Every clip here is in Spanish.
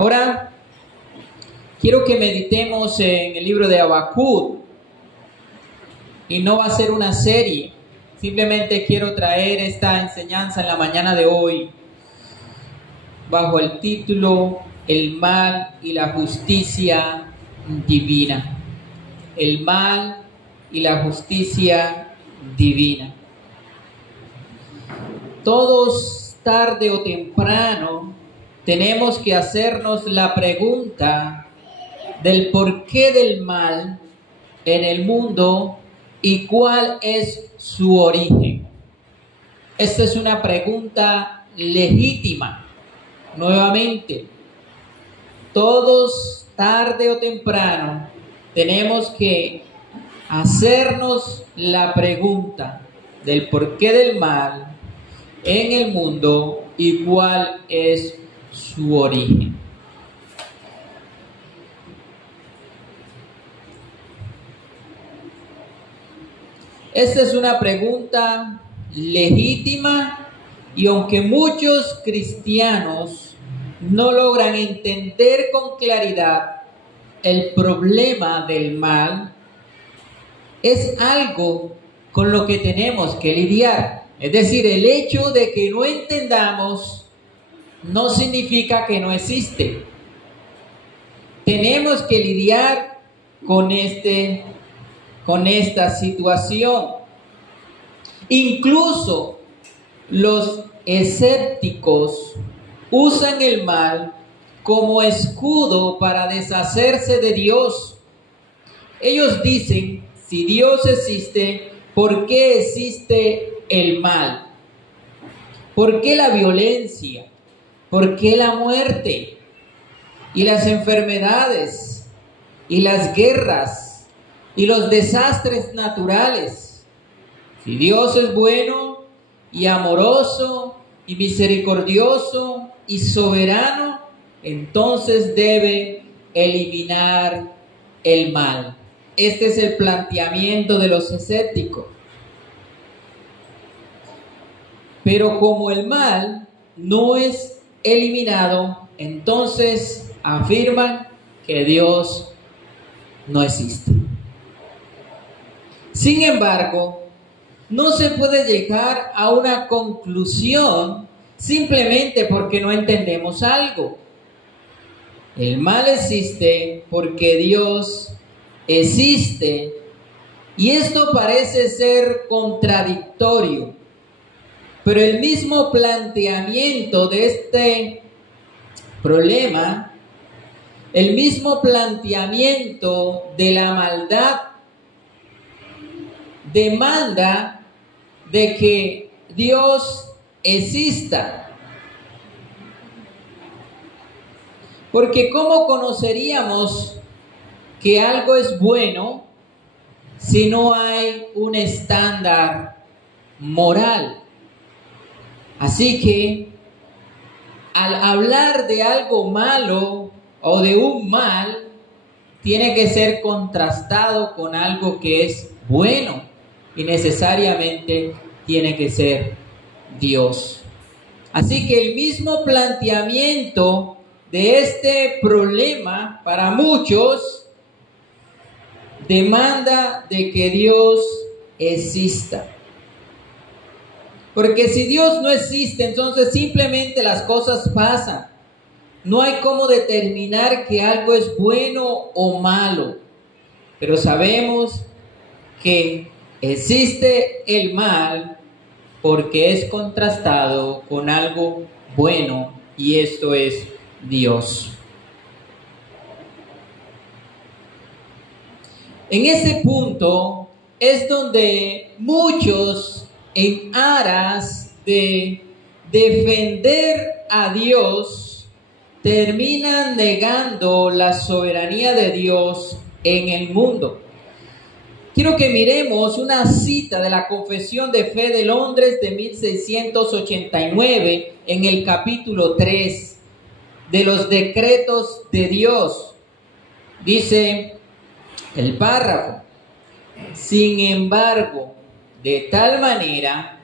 Ahora quiero que meditemos en el libro de Habacuc, y no va a ser una serie, simplemente quiero traer esta enseñanza en la mañana de hoy bajo el título El mal y la justicia divina. El mal y la justicia divina. Todos, tarde o temprano, tenemos que hacernos la pregunta del porqué del mal en el mundo y cuál es su origen. Esta es una pregunta legítima. Nuevamente, todos, tarde o temprano, tenemos que hacernos la pregunta del porqué del mal en el mundo y cuál es su origen. Esta es una pregunta legítima, y aunque muchos cristianos no logran entender con claridad el problema del mal, es algo con lo que tenemos que lidiar. Es decir, el hecho de que no entendamos no significa que no existe. Tenemos que lidiar con esta situación. Incluso los escépticos usan el mal como escudo para deshacerse de Dios. Ellos dicen, si Dios existe, ¿por qué existe el mal? ¿Por qué la violencia? ¿Por qué la muerte? Y las enfermedades, y las guerras, y los desastres naturales. Si Dios es bueno y amoroso y misericordioso y soberano, entonces debe eliminar el mal. Este es el planteamiento de los escépticos. Pero como el mal no es eliminado, entonces afirman que Dios no existe. Sin embargo, no se puede llegar a una conclusión simplemente porque no entendemos algo. El mal existe porque Dios existe, y esto parece ser contradictorio, pero el mismo planteamiento de este problema, el mismo planteamiento de la maldad, demanda de que Dios exista. Porque ¿cómo conoceríamos que algo es bueno si no hay un estándar moral? Así que al hablar de algo malo o de un mal, tiene que ser contrastado con algo que es bueno, y necesariamente tiene que ser Dios. Así que el mismo planteamiento de este problema para muchos demanda de que Dios exista. Porque si Dios no existe, entonces simplemente las cosas pasan. No hay cómo determinar que algo es bueno o malo. Pero sabemos que existe el mal porque es contrastado con algo bueno, y esto es Dios. En ese punto es donde muchos, en aras de defender a Dios, terminan negando la soberanía de Dios en el mundo. Quiero que miremos una cita de la Confesión de Fe de Londres de 1689 en el capítulo 3 de los decretos de Dios. Dice el párrafo: sin embargo, de tal manera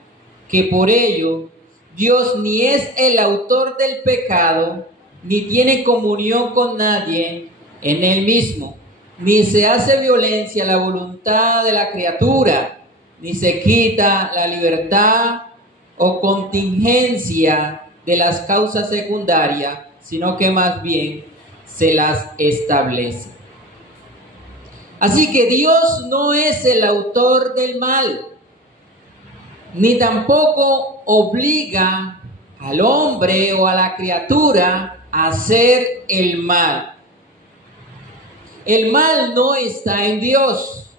que por ello Dios ni es el autor del pecado, ni tiene comunión con nadie en él mismo, ni se hace violencia a la voluntad de la criatura, ni se quita la libertad o contingencia de las causas secundarias, sino que más bien se las establece. Así que Dios no es el autor del mal, ni tampoco obliga al hombre o a la criatura a hacer el mal. El mal no está en Dios.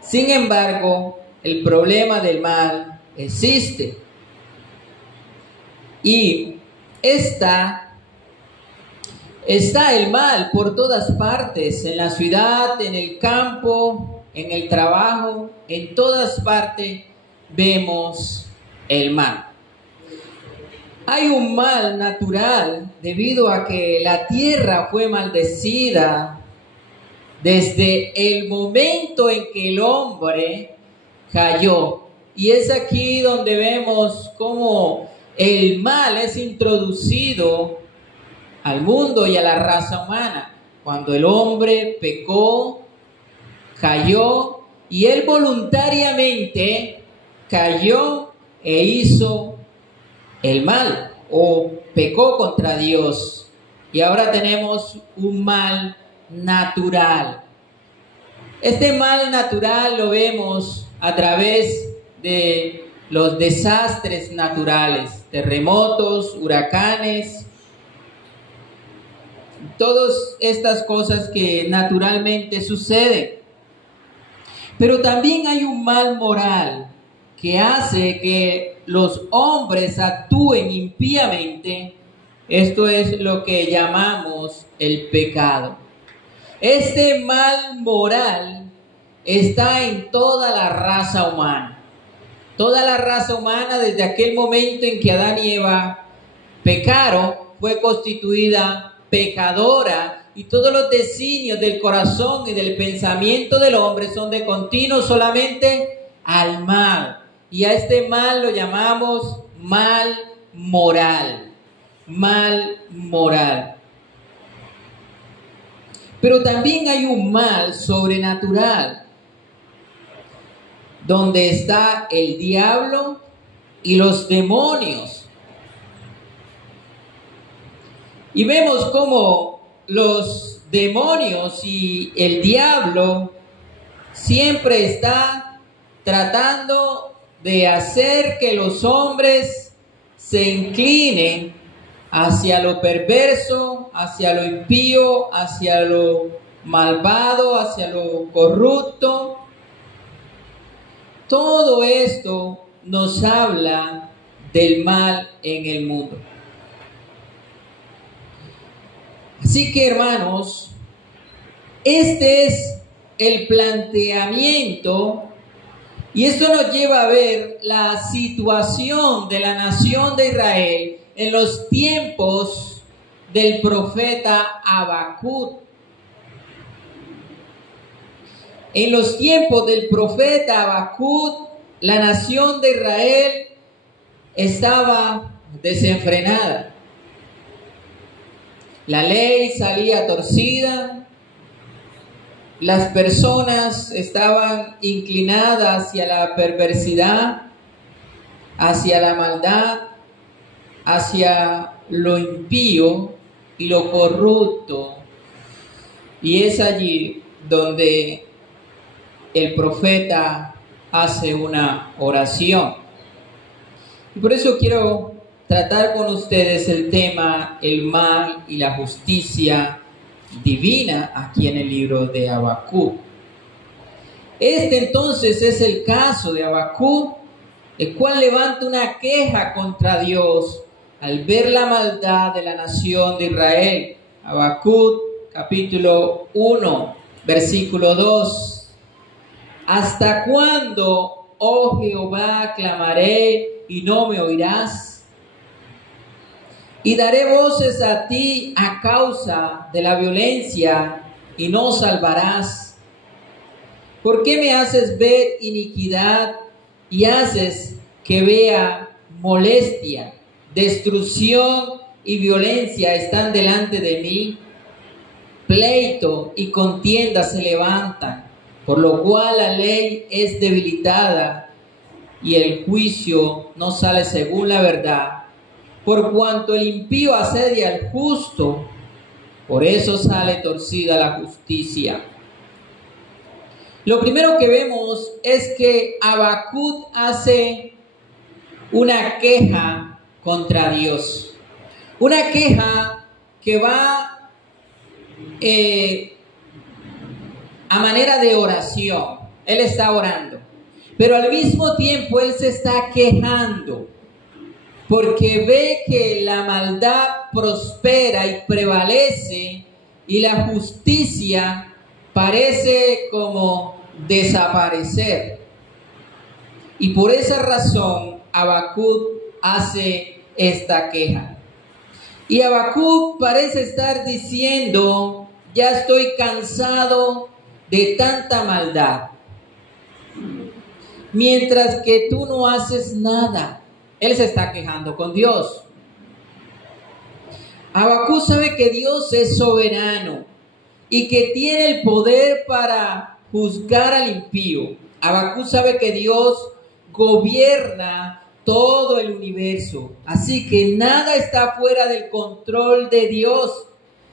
Sin embargo, el problema del mal existe. Y está el mal por todas partes, en la ciudad, en el campo, en el trabajo, en todas partes vemos el mal. Hay un mal natural debido a que la tierra fue maldecida desde el momento en que el hombre cayó. Y es aquí donde vemos cómo el mal es introducido al mundo y a la raza humana. Cuando el hombre pecó, cayó, y él voluntariamente cayó e hizo el mal o pecó contra Dios. Y ahora tenemos un mal natural. Este mal natural lo vemos a través de los desastres naturales, terremotos, huracanes, todas estas cosas que naturalmente suceden. Pero también hay un mal moral que hace que los hombres actúen impíamente. Esto es lo que llamamos el pecado. Este mal moral está en toda la raza humana. Toda la raza humana, desde aquel momento en que Adán y Eva pecaron, fue constituida pecadora, y todos los designios del corazón y del pensamiento del hombre son de continuo solamente al mal. Y a este mal lo llamamos mal moral. Mal moral. Pero también hay un mal sobrenatural, donde está el diablo y los demonios. Y vemos cómo los demonios y el diablo siempre está tratando de hacer que los hombres se inclinen hacia lo perverso, hacia lo impío, hacia lo malvado, hacia lo corrupto. Todo esto nos habla del mal en el mundo. Así que, hermanos, este es el planteamiento, y esto nos lleva a ver la situación de la nación de Israel en los tiempos del profeta Habacuc. En los tiempos del profeta Habacuc, la nación de Israel estaba desenfrenada. La ley salía torcida, las personas estaban inclinadas hacia la perversidad, hacia la maldad, hacia lo impío y lo corrupto. Y es allí donde el profeta hace una oración. Y por eso quiero tratar con ustedes el tema el mal y la justicia divina aquí en el libro de Habacuc. Este entonces es el caso de Habacuc, el cual levanta una queja contra Dios al ver la maldad de la nación de Israel. Habacuc capítulo 1, versículo 2. ¿Hasta cuándo, oh Jehová, clamaré y no me oirás? Y daré voces a ti a causa de la violencia y no salvarás. ¿Por qué me haces ver iniquidad y haces que vea molestia, destrucción y violencia están delante de mí. Pleito y contienda se levantan, por lo cual la ley es debilitada y el juicio no sale según la verdad. Por cuanto el impío asedia al justo, por eso sale torcida la justicia. Lo primero que vemos es que Habacuc hace una queja contra Dios. Una queja que va a manera de oración. Él está orando, pero al mismo tiempo él se está quejando porque ve que la maldad prospera y prevalece y la justicia parece como desaparecer. Y por esa razón Habacuc hace esta queja. Y Habacuc parece estar diciendo: ya estoy cansado de tanta maldad, mientras que tú no haces nada. Él se está quejando con Dios. Habacuc sabe que Dios es soberano y que tiene el poder para juzgar al impío. Habacuc sabe que Dios gobierna todo el universo, así que nada está fuera del control de Dios,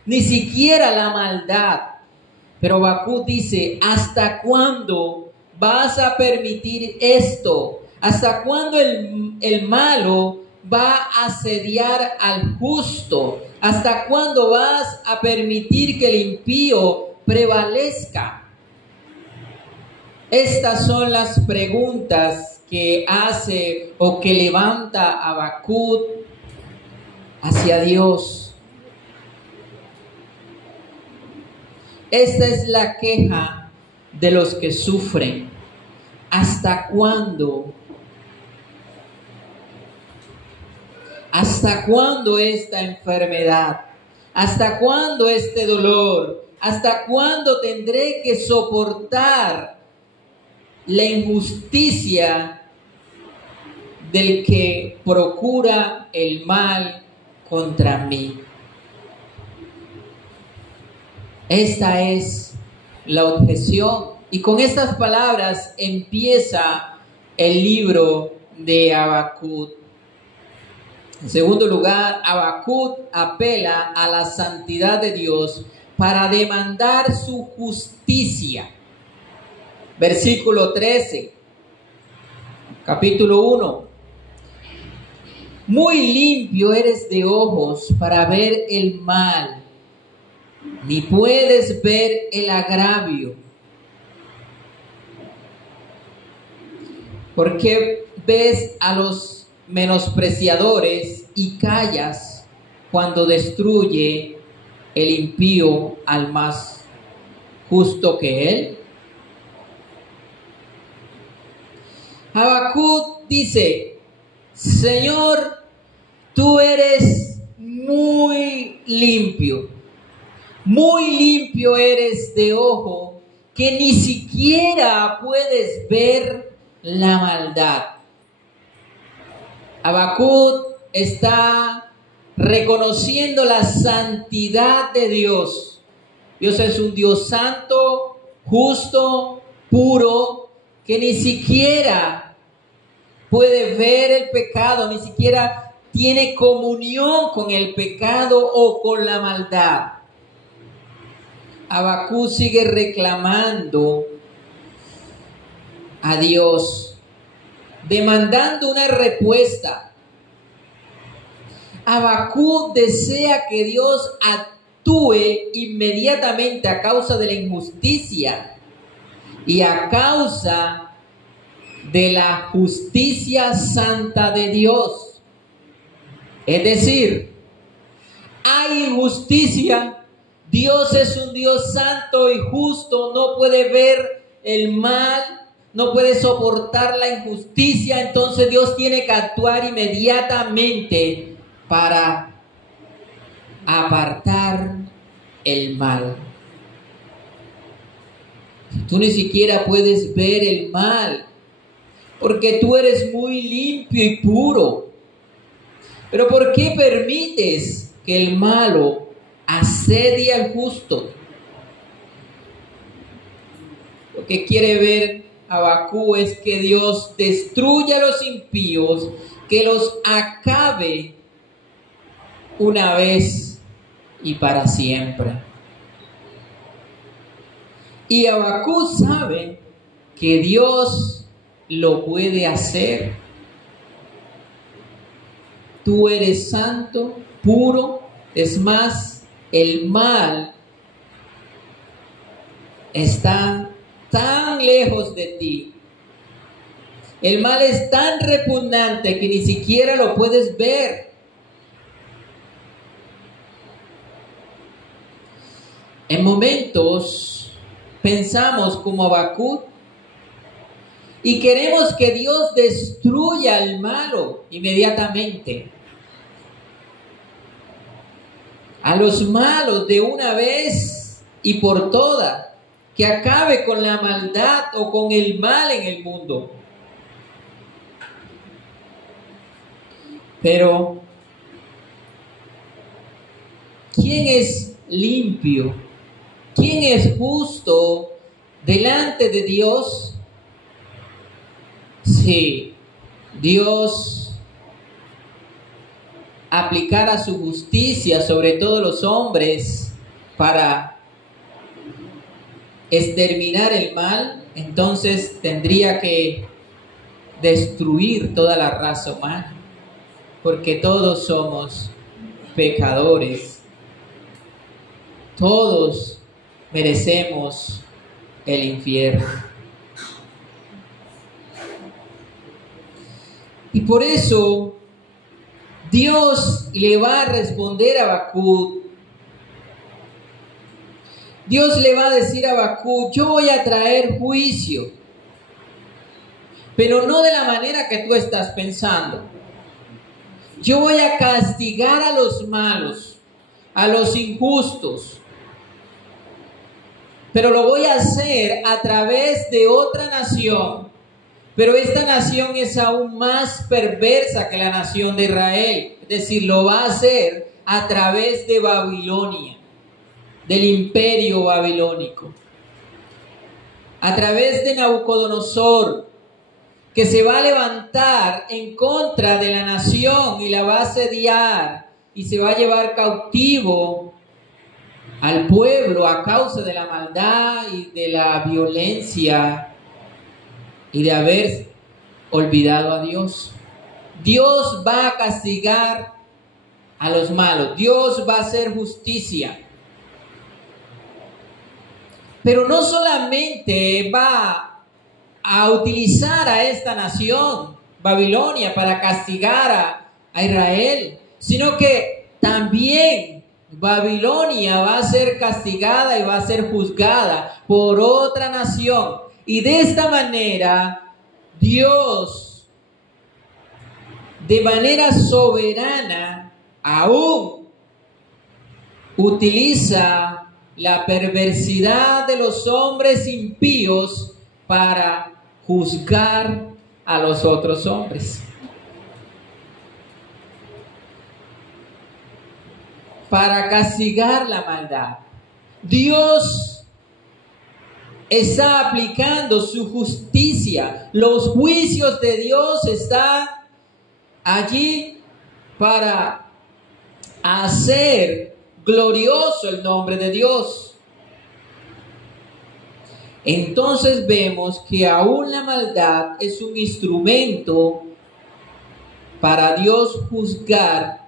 ni siquiera la maldad. Pero Habacuc dice: ¿hasta cuándo vas a permitir esto? ¿Hasta cuándo el malo va a asediar al justo? ¿Hasta cuándo vas a permitir que el impío prevalezca? Estas son las preguntas que hace o que levanta Habacuc hacia Dios. Esta es la queja de los que sufren. ¿Hasta cuándo? ¿Hasta cuándo esta enfermedad? ¿Hasta cuándo este dolor? ¿Hasta cuándo tendré que soportar la injusticia del que procura el mal contra mí? Esta es la objeción. Y con estas palabras empieza el libro de Habacuc. En segundo lugar, Habacuc apela a la santidad de Dios para demandar su justicia. Versículo 13, capítulo 1. Muy limpio eres de ojos para ver el mal, ni puedes ver el agravio. Porque ves a los menospreciadores y callas cuando destruye el impío al más justo que él. Habacuc dice: Señor, tú eres muy limpio eres de ojo, que ni siquiera puedes ver la maldad. Habacuc está reconociendo la santidad de Dios. Dios es un Dios santo, justo, puro, que ni siquiera puede ver el pecado, ni siquiera tiene comunión con el pecado o con la maldad. Habacuc sigue reclamando a Dios, demandando una respuesta. Habacuc desea que Dios actúe inmediatamente a causa de la injusticia y a causa de la justicia santa de Dios. Es decir, hay injusticia. Dios es un Dios santo y justo, no puede ver el mal, no puede soportar la injusticia, entonces Dios tiene que actuar inmediatamente para apartar el mal. Tú ni siquiera puedes ver el mal, porque tú eres muy limpio y puro. Pero ¿por qué permites que el malo asedie al justo? Lo que quiere ver Habacuc es que Dios destruya a los impíos, que los acabe una vez y para siempre. Y Habacuc sabe que Dios lo puede hacer. Tú eres santo, puro, es más, el mal está tan lejos de ti. El mal es tan repugnante que ni siquiera lo puedes ver. En momentos pensamos como Habacuc y queremos que Dios destruya al malo inmediatamente. A los malos de una vez y por todas, que acabe con la maldad o con el mal en el mundo. Pero, ¿quién es limpio? ¿Quién es justo delante de Dios? Si Dios aplicara su justicia sobre todos los hombres para exterminar el mal, entonces tendría que destruir toda la raza humana, porque todos somos pecadores, todos merecemos el infierno. Y por eso Dios le va a responder a Habacuc. Dios le va a decir a Habacuc: yo voy a traer juicio, pero no de la manera que tú estás pensando. Yo voy a castigar a los malos, a los injustos, pero lo voy a hacer a través de otra nación. Pero esta nación es aún más perversa que la nación de Israel. Es decir, lo va a hacer a través de Babilonia, del imperio babilónico. A través de Nabucodonosor, que se va a levantar en contra de la nación y la va a asediar y se va a llevar cautivo al pueblo a causa de la maldad y de la violencia y de haber olvidado a Dios. Dios va a castigar a los malos. Dios va a hacer justicia. Pero no solamente va a utilizar a esta nación, Babilonia, para castigar a Israel, sino que también Babilonia va a ser castigada y va a ser juzgada por otra nación. Y de esta manera, Dios, de manera soberana, aún utiliza la perversidad de los hombres impíos para juzgar a los otros hombres, para castigar la maldad. Dios está aplicando su justicia. Los juicios de Dios están allí para hacer glorioso el nombre de Dios. Entonces vemos que aún la maldad es un instrumento para Dios juzgar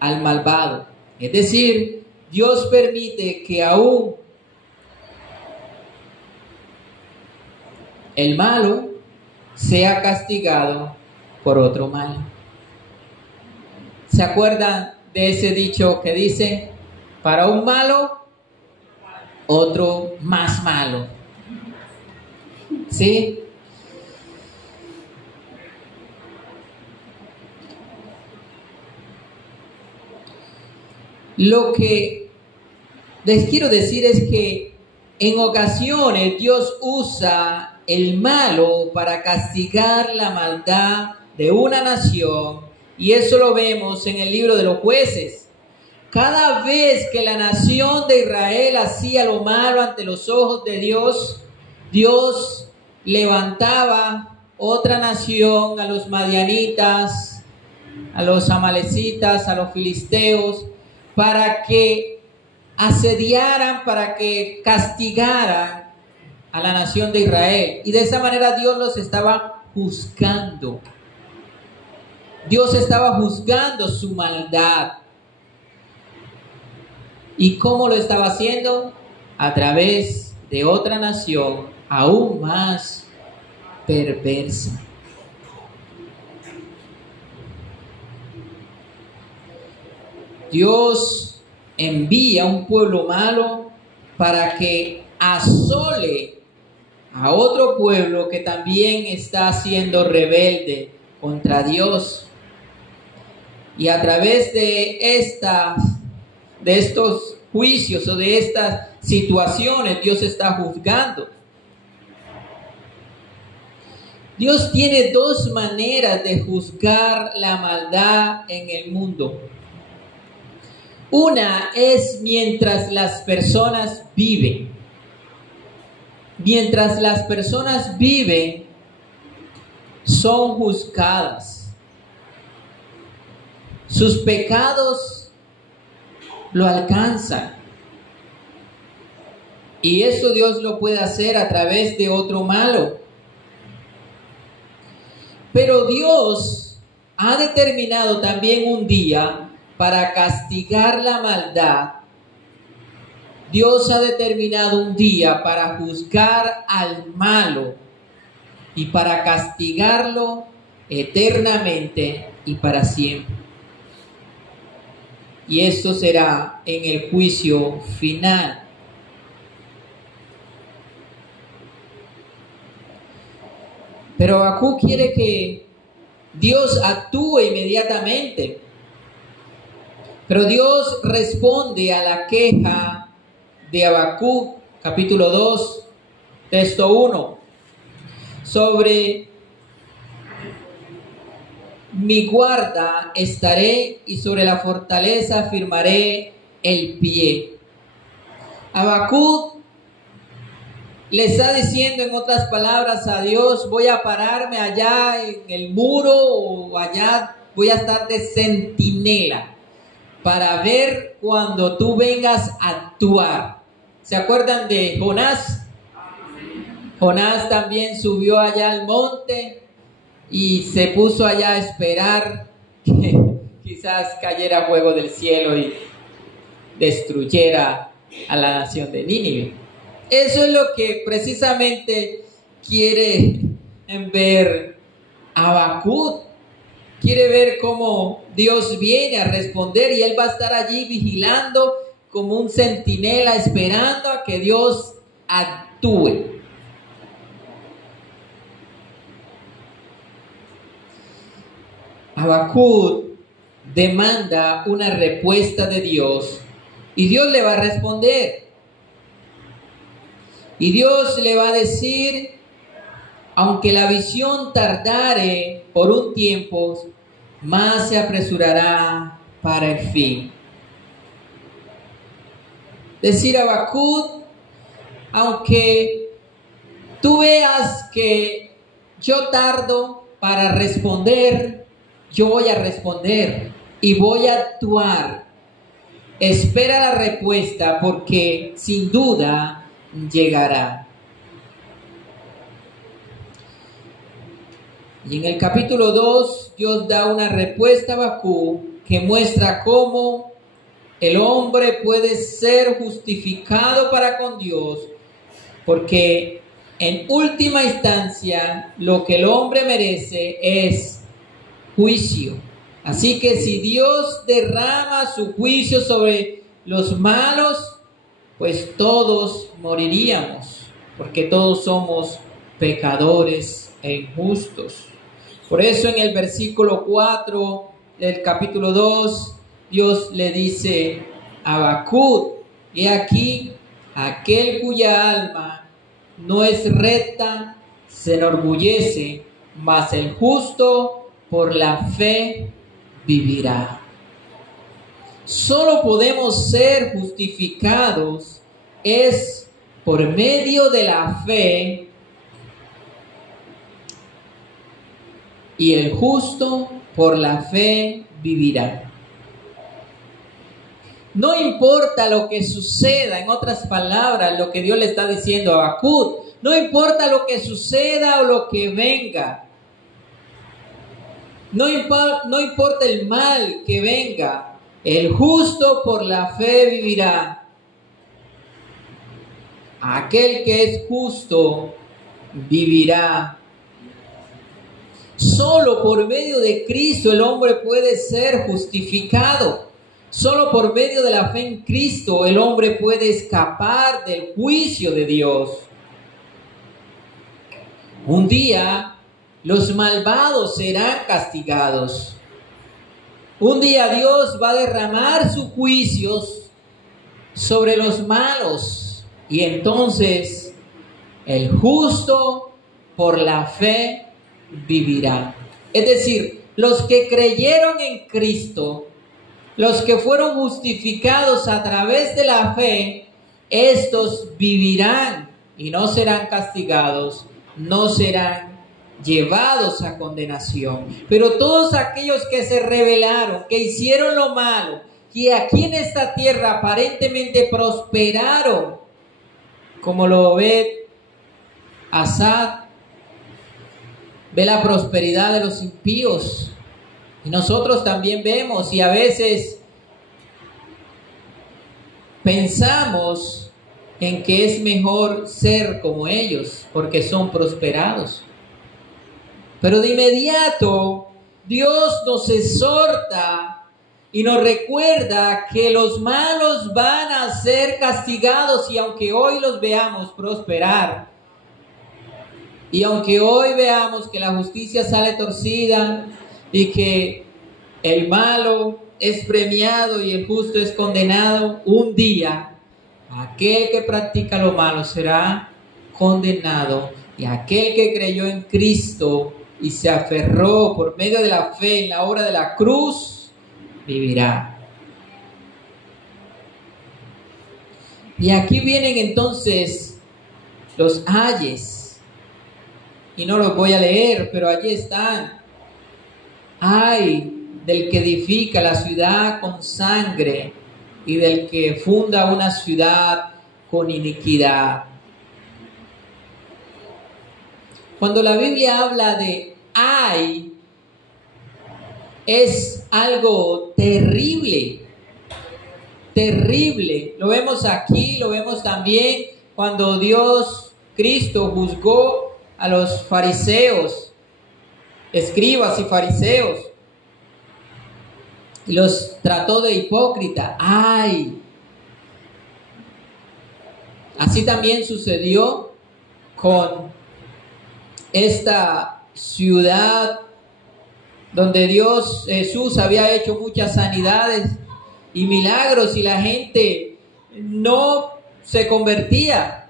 al malvado. Es decir, Dios permite que aún el malo sea castigado por otro malo. ¿Se acuerdan de ese dicho que dice: para un malo, otro más malo? ¿Sí? Lo que les quiero decir es que en ocasiones Dios usa el malo para castigar la maldad de una nación, Y eso lo vemos en el libro de los Jueces. Cada vez que la nación de Israel hacía lo malo ante los ojos de Dios, Dios levantaba otra nación, a los madianitas, a los amalecitas, a los filisteos, para que asediaran, para que castigaran a la nación de Israel. Y de esa manera Dios los estaba juzgando. Dios estaba juzgando su maldad. ¿Y cómo lo estaba haciendo? A través de otra nación aún más perversa. Dios envía un pueblo malo para que asole a otro pueblo que también está siendo rebelde contra Dios. Y a través de estos juicios o de estas situaciones, Dios está juzgando. Dios tiene dos maneras de juzgar la maldad en el mundo. Una es mientras las personas viven. Mientras las personas viven, son juzgadas. Sus pecados lo alcanzan. Y eso Dios lo puede hacer a través de otro malo. Pero Dios ha determinado también un día para castigar la maldad. Dios ha determinado un día para juzgar al malo y para castigarlo eternamente y para siempre. Y esto será en el juicio final. Pero Habacuc quiere que Dios actúe inmediatamente. Pero Dios responde a la queja de Habacuc, capítulo 2, texto 1, sobre mi guarda estaré y sobre la fortaleza firmaré el pie. Habacuc le está diciendo en otras palabras a Dios: voy a pararme allá en el muro o allá, voy a estar de centinela para ver cuando tú vengas a actuar. ¿Se acuerdan de Jonás? Jonás también subió allá al monte y se puso allá a esperar que quizás cayera fuego del cielo y destruyera a la nación de Nínive. Eso es lo que precisamente quiere ver Habacuc. Quiere ver cómo Dios viene a responder y él va a estar allí vigilando como un centinela, esperando a que Dios actúe. Habacuc demanda una respuesta de Dios y Dios le va a responder. Y Dios le va a decir: aunque la visión tardare por un tiempo, más se apresurará para el fin. Decir a Habacuc: aunque tú veas que yo tardo para responder, yo voy a responder y voy a actuar. Espera la respuesta porque sin duda llegará. Y en el capítulo 2, Dios da una respuesta a Habacuc que muestra cómo el hombre puede ser justificado para con Dios, porque en última instancia lo que el hombre merece es juicio. Así que si Dios derrama su juicio sobre los malos, pues todos moriríamos, porque todos somos pecadores e injustos. Por eso en el versículo 4 del capítulo 2, Dios le dice a Habacuc: he aquí, aquel cuya alma no es recta se enorgullece, mas el justo por la fe vivirá. Solo podemos ser justificados es por medio de la fe, y el justo por la fe vivirá. No importa lo que suceda, en otras palabras, lo que Dios le está diciendo a Habacuc, no importa lo que suceda o lo que venga, no importa el mal que venga, el justo por la fe vivirá. Aquel que es justo vivirá. Solo por medio de Cristo el hombre puede ser justificado. Solo por medio de la fe en Cristo el hombre puede escapar del juicio de Dios. Un día los malvados serán castigados. Un día Dios va a derramar sus juicios sobre los malos. Y entonces el justo por la fe vivirá. Es decir, los que creyeron en Cristo, los que fueron justificados a través de la fe, estos vivirán y no serán castigados, no serán llevados a condenación. Pero todos aquellos que se rebelaron, que hicieron lo malo, que aquí en esta tierra aparentemente prosperaron, como lo ve Asaf, ve la prosperidad de los impíos. Y nosotros también vemos, y a veces pensamos en que es mejor ser como ellos porque son prosperados. Pero de inmediato Dios nos exhorta y nos recuerda que los malos van a ser castigados, y aunque hoy los veamos prosperar, y aunque hoy veamos que la justicia sale torcida y que el malo es premiado y el justo es condenado, un día aquel que practica lo malo será condenado, y aquel que creyó en Cristo y se aferró por medio de la fe en la obra de la cruz vivirá. Y aquí vienen entonces los ayes, y no los voy a leer, pero allí están. Ay del que edifica la ciudad con sangre y del que funda una ciudad con iniquidad. Cuando la Biblia habla de ay, es algo terrible, terrible. Lo vemos aquí, lo vemos también cuando Dios, Cristo, juzgó a los fariseos, escribas y fariseos, y los trató de hipócrita. ¡Ay! Así también sucedió con esta ciudad donde Jesús había hecho muchas sanidades y milagros, y la gente no se convertía.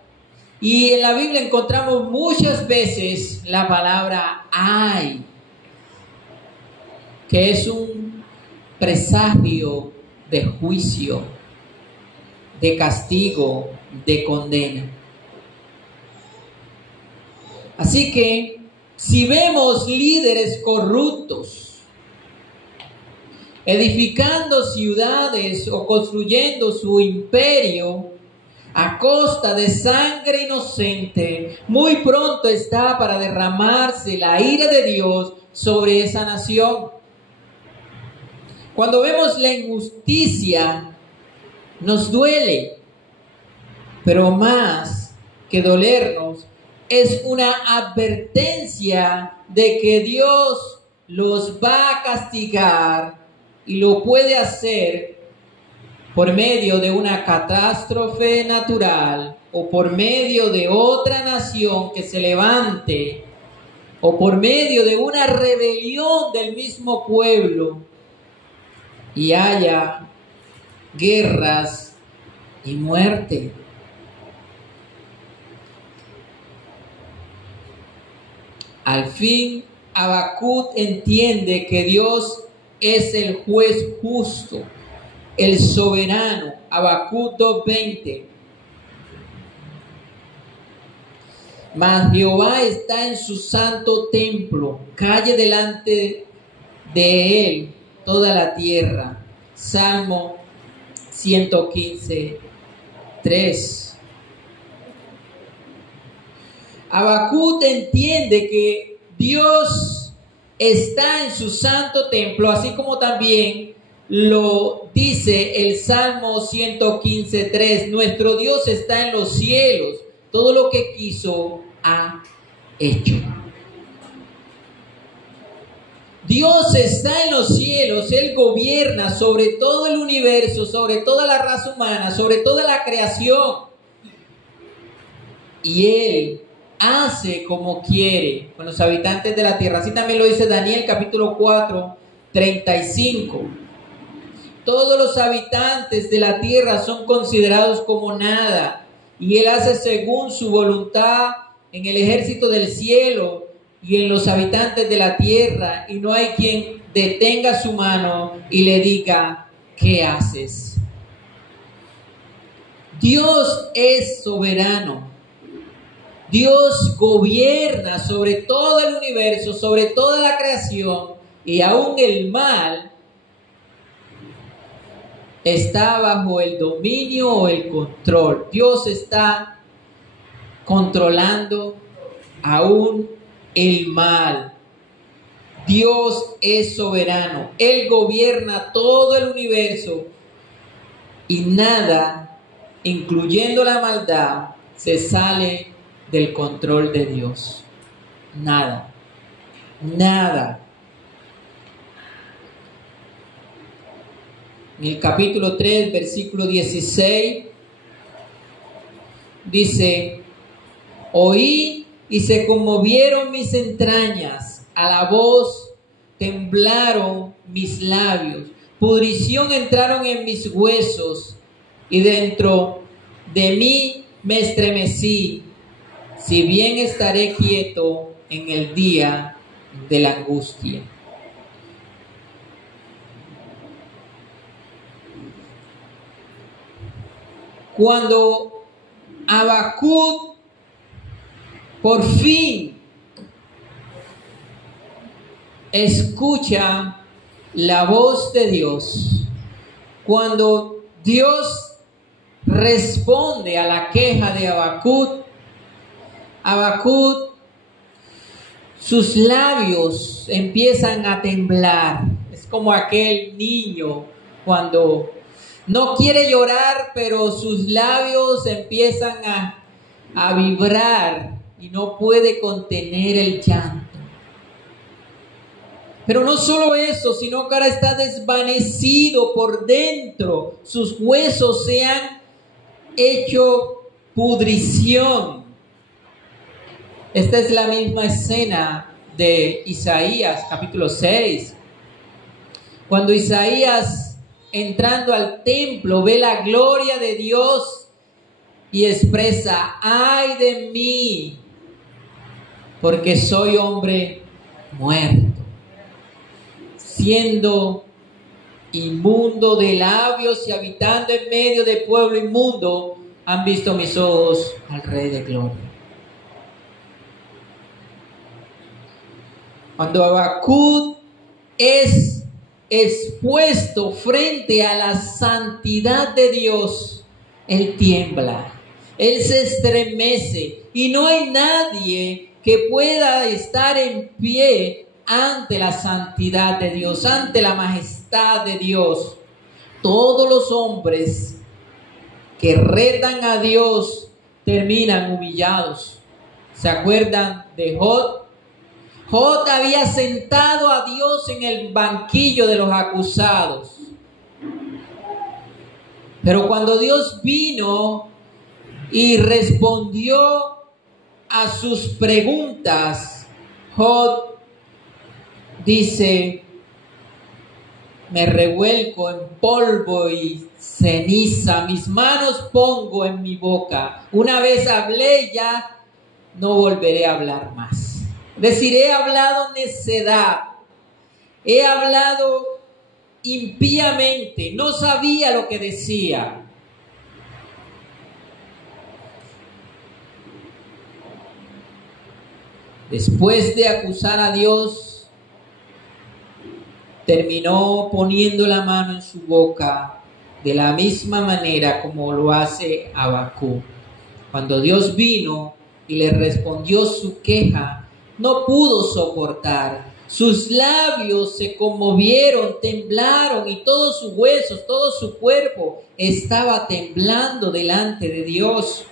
Y en la Biblia encontramos muchas veces la palabra ay, que es un presagio de juicio, de castigo, de condena. Así que si vemos líderes corruptos edificando ciudades o construyendo su imperio a costa de sangre inocente, muy pronto está para derramarse la ira de Dios sobre esa nación. Cuando vemos la injusticia, nos duele, pero más que dolernos, es una advertencia de que Dios los va a castigar, y lo puede hacer por medio de una catástrofe natural, o por medio de otra nación que se levante, o por medio de una rebelión del mismo pueblo, y haya guerras y muerte. Al fin, Habacuc entiende que Dios es el juez justo, el soberano. Habacuc 2:20. Mas Jehová está en su santo templo, calle delante de él toda la tierra. Salmo 115:3. Habacuc entiende que Dios está en su santo templo, así como también lo dice el Salmo 115:3. Nuestro Dios está en los cielos, todo lo que quiso ha hecho. Dios está en los cielos, Él gobierna sobre todo el universo, sobre toda la raza humana, sobre toda la creación. Y Él hace como quiere con los habitantes de la tierra. Así también lo dice Daniel capítulo 4:35. Todos los habitantes de la tierra son considerados como nada, y Él hace según su voluntad en el ejército del cielo y en los habitantes de la tierra, y no hay quien detenga su mano y le diga: ¿qué haces? Dios es soberano. Dios gobierna sobre todo el universo, sobre toda la creación, y aún el mal está bajo el dominio o el control. Dios está controlando aún el mal. Dios es soberano. Él gobierna todo el universo y nada, incluyendo la maldad, se sale del control de Dios. Nada. Nada. En el capítulo 3, versículo 16, dice: oí y se conmovieron mis entrañas, a la voz temblaron mis labios, pudrición entraron en mis huesos, y dentro de mí me estremecí, si bien estaré quieto en el día de la angustia. Cuando Habacuc por fin escucha la voz de Dios, cuando Dios responde a la queja de Habacuc, sus labios empiezan a temblar. Es como aquel niño cuando no quiere llorar, pero sus labios empiezan a vibrar y no puede contener el llanto. Pero no solo eso, sino que ahora está desvanecido por dentro. Sus huesos se han hecho pudrición. Esta es la misma escena de Isaías capítulo 6. Cuando Isaías, entrando al templo, ve la gloria de Dios y expresa: ay de mí, porque soy hombre muerto, siendo inmundo de labios y habitando en medio de pueblo inmundo, han visto mis ojos al Rey de gloria. Cuando Habacuc es expuesto frente a la santidad de Dios, él tiembla, él se estremece, y no hay nadie que pueda estar en pie ante la santidad de Dios, ante la majestad de Dios. Todos los hombres que retan a Dios terminan humillados. ¿Se acuerdan de Job? Job había sentado a Dios en el banquillo de los acusados. Pero cuando Dios vino y respondió a sus preguntas, Job dice: me revuelco en polvo y ceniza, mis manos pongo en mi boca. Una vez hablé, ya no volveré a hablar más. Es decir, he hablado necedad, he hablado impíamente, no sabía lo que decía. Después de acusar a Dios, terminó poniendo la mano en su boca de la misma manera como lo hace Habacuc. Cuando Dios vino y le respondió su queja, no pudo soportar. Sus labios se conmovieron, temblaron y todos sus huesos, todo su cuerpo estaba temblando delante de Dios.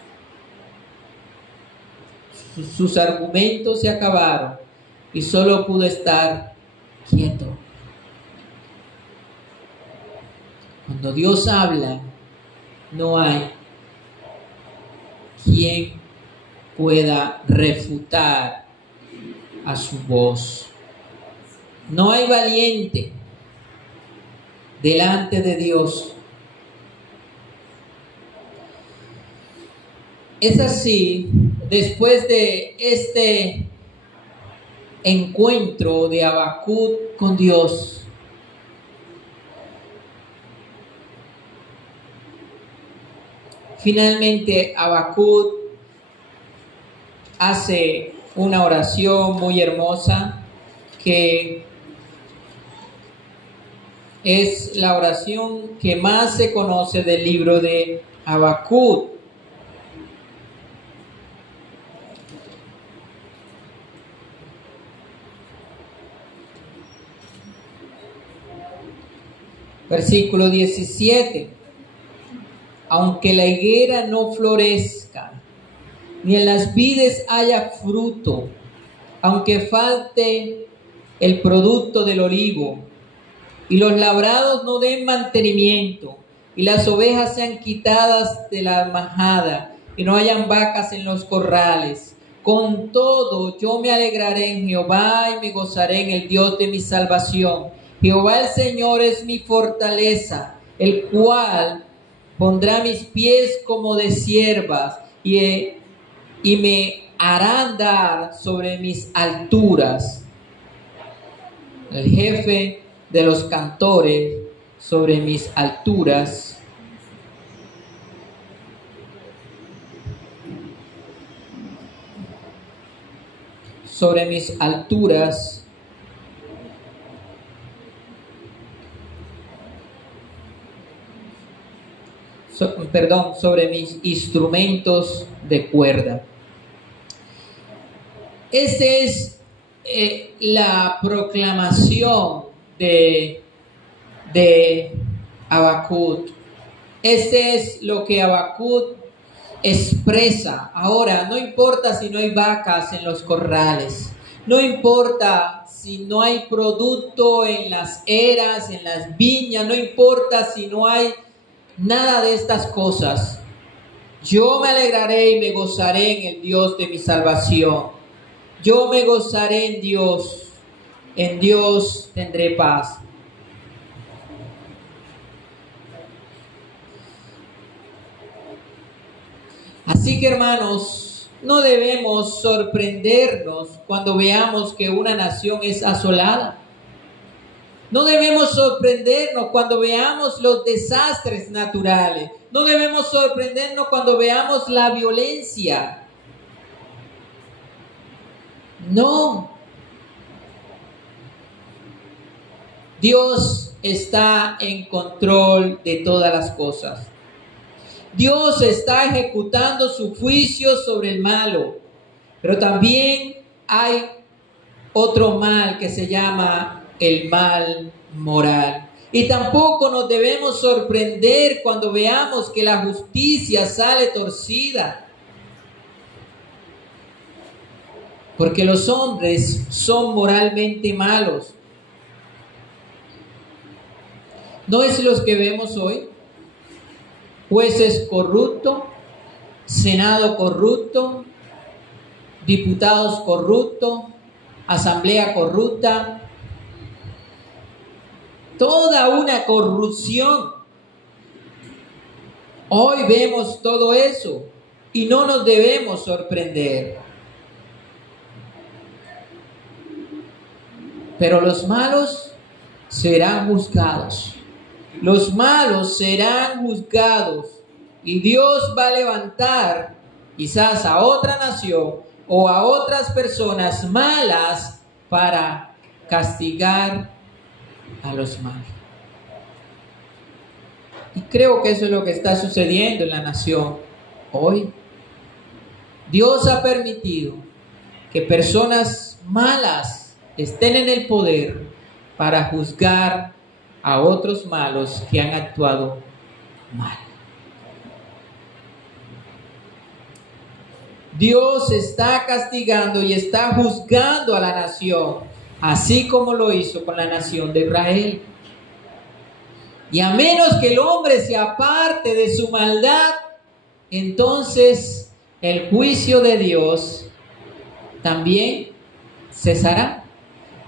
Sus argumentos se acabaron y solo pudo estar quieto. Cuando Dios habla, no hay quien pueda refutar a su voz. No hay valiente delante de Dios. Es así, después de este encuentro de Habacuc con Dios, finalmente Habacuc hace una oración muy hermosa que es la oración que más se conoce del libro de Habacuc. Versículo 17. Aunque la higuera no florezca, ni en las vides haya fruto, aunque falte el producto del olivo, y los labrados no den mantenimiento, y las ovejas sean quitadas de la majada, y no hayan vacas en los corrales, con todo yo me alegraré en Jehová y me gozaré en el Dios de mi salvación. Jehová el Señor es mi fortaleza, el cual pondrá mis pies como de ciervas y me hará andar sobre mis alturas. El jefe de los cantores sobre mis alturas. Sobre mis alturas. Sobre mis instrumentos de cuerda. Esta es la proclamación de Habacuc. Este es lo que Habacuc expresa. Ahora, no importa si no hay vacas en los corrales, no importa si no hay producto en las eras, en las viñas, no importa si no hay nada de estas cosas. Yo me alegraré y me gozaré en el Dios de mi salvación. Yo me gozaré en Dios tendré paz. Así que, hermanos, no debemos sorprendernos cuando veamos que una nación es asolada. No debemos sorprendernos cuando veamos los desastres naturales. No debemos sorprendernos cuando veamos la violencia. No. Dios está en control de todas las cosas. Dios está ejecutando su juicio sobre el malo. Pero también hay otro mal que se llama el mal moral. Y tampoco nos debemos sorprender cuando veamos que la justicia sale torcida. Porque los hombres son moralmente malos. ¿No es los que vemos hoy? Jueces corruptos, Senado corrupto, diputados corruptos, asamblea corrupta. Toda una corrupción. Hoy vemos todo eso y no nos debemos sorprender. Pero los malos serán juzgados. Los malos serán juzgados. Y Dios va a levantar quizás a otra nación o a otras personas malas para castigar a los malos. Y creo que eso es lo que está sucediendo en la nación hoy. Dios ha permitido que personas malas estén en el poder para juzgar a otros malos que han actuado mal. Dios está castigando y está juzgando a la nación, así como lo hizo con la nación de Israel. Y a menos que el hombre se aparte de su maldad, entonces el juicio de Dios también cesará.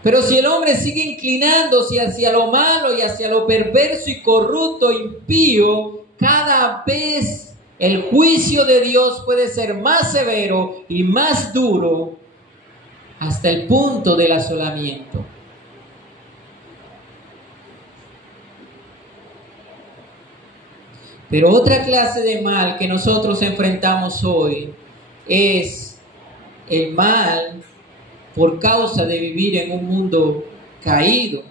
Pero si el hombre sigue inclinándose hacia lo malo y hacia lo perverso y corrupto, impío, cada vez el juicio de Dios puede ser más severo y más duro hasta el punto del asolamiento. Pero otra clase de mal que nosotros enfrentamos hoy es el mal por causa de vivir en un mundo caído.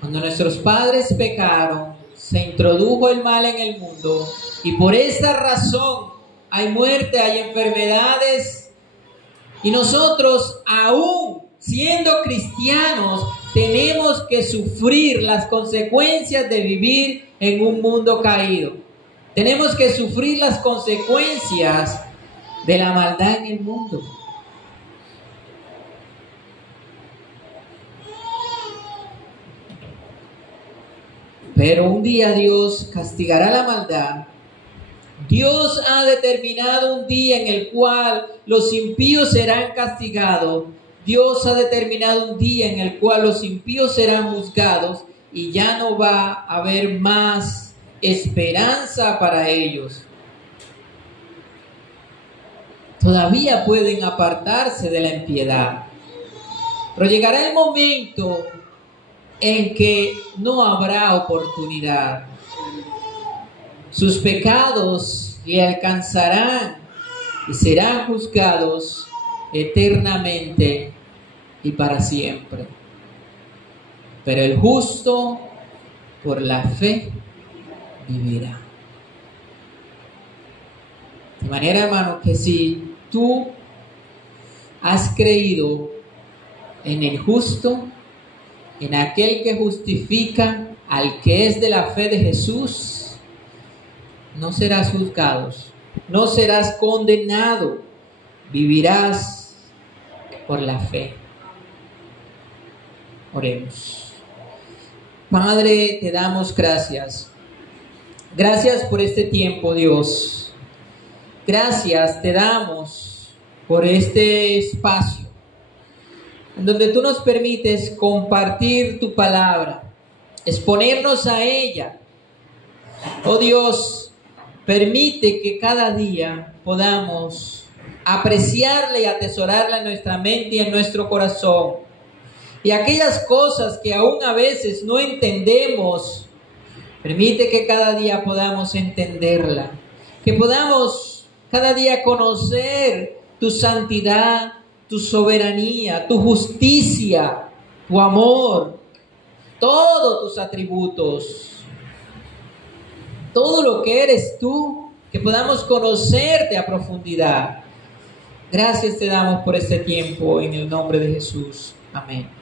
Cuando nuestros padres pecaron, se introdujo el mal en el mundo y por esta razón hay muerte, hay enfermedades, y nosotros, aún siendo cristianos, tenemos que sufrir las consecuencias de vivir en un mundo caído. Tenemos que sufrir las consecuencias de la maldad en el mundo. Pero un día Dios castigará la maldad. Dios ha determinado un día en el cual los impíos serán castigados. Dios ha determinado un día en el cual los impíos serán juzgados y ya no va a haber más esperanza para ellos. Todavía pueden apartarse de la impiedad, pero llegará el momento en que no habrá oportunidad. Sus pecados le alcanzarán y serán juzgados eternamente y para siempre. Pero el justo por la fe vivirá. De manera, hermano, que si tú has creído en el justo, en aquel que justifica al que es de la fe de Jesús, no serás juzgado, no serás condenado, vivirás por la fe. Oremos. Padre, te damos gracias. Gracias por este tiempo, Dios. Gracias te damos por este espacio en donde tú nos permites compartir tu palabra, exponernos a ella. Oh Dios, permite que cada día podamos apreciarla y atesorarla en nuestra mente y en nuestro corazón. Y aquellas cosas que aún a veces no entendemos, permite que cada día podamos entenderla, que podamos cada día conocer tu santidad, tu soberanía, tu justicia, tu amor, todos tus atributos, todo lo que eres tú, que podamos conocerte a profundidad. Gracias te damos por este tiempo en el nombre de Jesús. Amén.